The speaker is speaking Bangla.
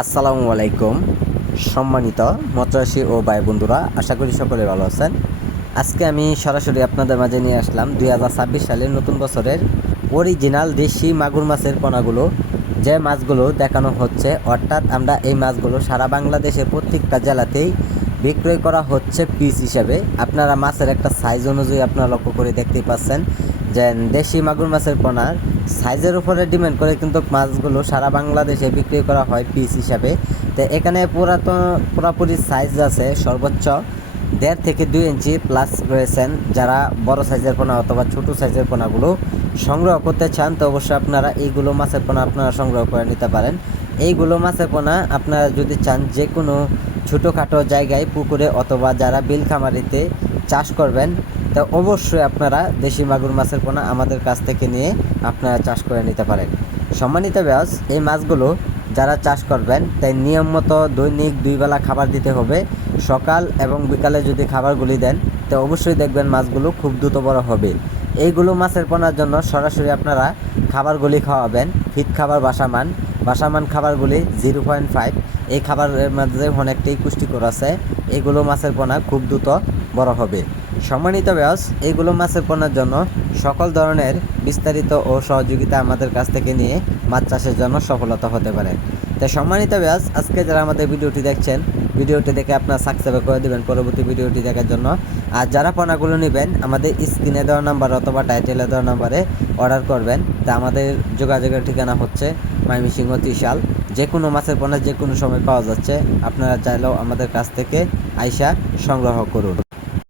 আসসালামু আলাইকুম সম্মানিত মৎস্যচাষী ও ভাই বন্ধুরা, আশা করি সকলে ভালো আছেন। আজকে আমি সরাসরি আপনাদের মাঝে নিয়ে আসলাম 2026 সালের নতুন বছরের অরিজিনাল দেশি মাগুর মাছের পোনাগুলো, যে মাছগুলো দেখানো হচ্ছে। অর্থাৎ আমরা এই মাছগুলো সারা বাংলাদেশের প্রত্যেকটা জেলাতেই বিক্রয় করা হচ্ছে পিস হিসাবে। আপনারা মাছের একটা সাইজ অনুযায়ী আপনারা লক্ষ্য করে দেখতেই পাচ্ছেন যে দেশি মাগুর মাছের পোনার সাইজের উপরে ডিমান্ড করে কিন্তু মাছগুলো সারা বাংলাদেশে বিক্রি করা হয় পিস হিসাবে। তো এখানে পুরাপুরি সাইজ আছে সর্বোচ্চ 1.5 থেকে 2 ইঞ্চি প্লাস রয়েছেন। যারা বড় সাইজের পোনা অথবা ছোটো সাইজের পোনাগুলো সংগ্রহ করতে চান তো অবশ্যই আপনারা এইগুলো মাছের পোনা আপনারা সংগ্রহ করে নিতে পারেন। এইগুলো মাছের পোনা আপনারা যদি চান যে কোনো ছোটোখাটো জায়গায় পুকুরে অথবা যারা বিল খামারিতে চাষ করবেন তো অবশ্যই আপনারা দেশি মাগুর মাছের পোনা আমাদের কাছ থেকে নিয়ে আপনারা চাষ করে নিতে পারেন। সম্মানিত ব্যাস, এই মাছগুলো যারা চাষ করবেন তাই নিয়ম মতো দৈনিক 2 বেলা খাবার দিতে হবে। সকাল এবং বিকালে যদি খাবারগুলি দেন তো অবশ্যই দেখবেন মাছগুলো খুব দ্রুত বড় হবে। এইগুলো মাছের পোনার জন্য সরাসরি আপনারা খাবারগুলি খাওয়াবেন ফিট খাবার বাসামান খাবারগুলি 0.5। এই খাবারের মধ্যে অনেকটাই পুষ্টিকর আছে। এইগুলো মাছের পোনা খুব দ্রুত বড় হবে। সম্মানিত ব্যাস, এইগুলো মাছের পোনার জন্য সকল ধরনের বিস্তারিত ও সহযোগিতা আমাদের কাছ থেকে নিয়ে মাছ চাষের জন্য সফলতা হতে পারে। তাই সম্মানিত ব্যাস, আজকে যারা আমাদের ভিডিওটি দেখছেন ভিডিওটি দেখে আপনারা সাবস্ক্রাইব করে দেবেন পরবর্তী ভিডিওটি দেখার জন্য। আর যারা পোনাগুলো নেবেন আমাদের স্ক্রিনে দেওয়া নাম্বার অথবা টাইটেলে দেওয়া নাম্বারে অর্ডার করবেন। তা আমাদের যোগাযোগের ঠিকানা হচ্ছে ময়মনসিংহ ত্রিশাল। যে কোনো মাছের পোনা যে কোনো সময় পাওয়া যাচ্ছে, আপনারা চাইলেও আমাদের কাছ থেকে আইসা সংগ্রহ করুন।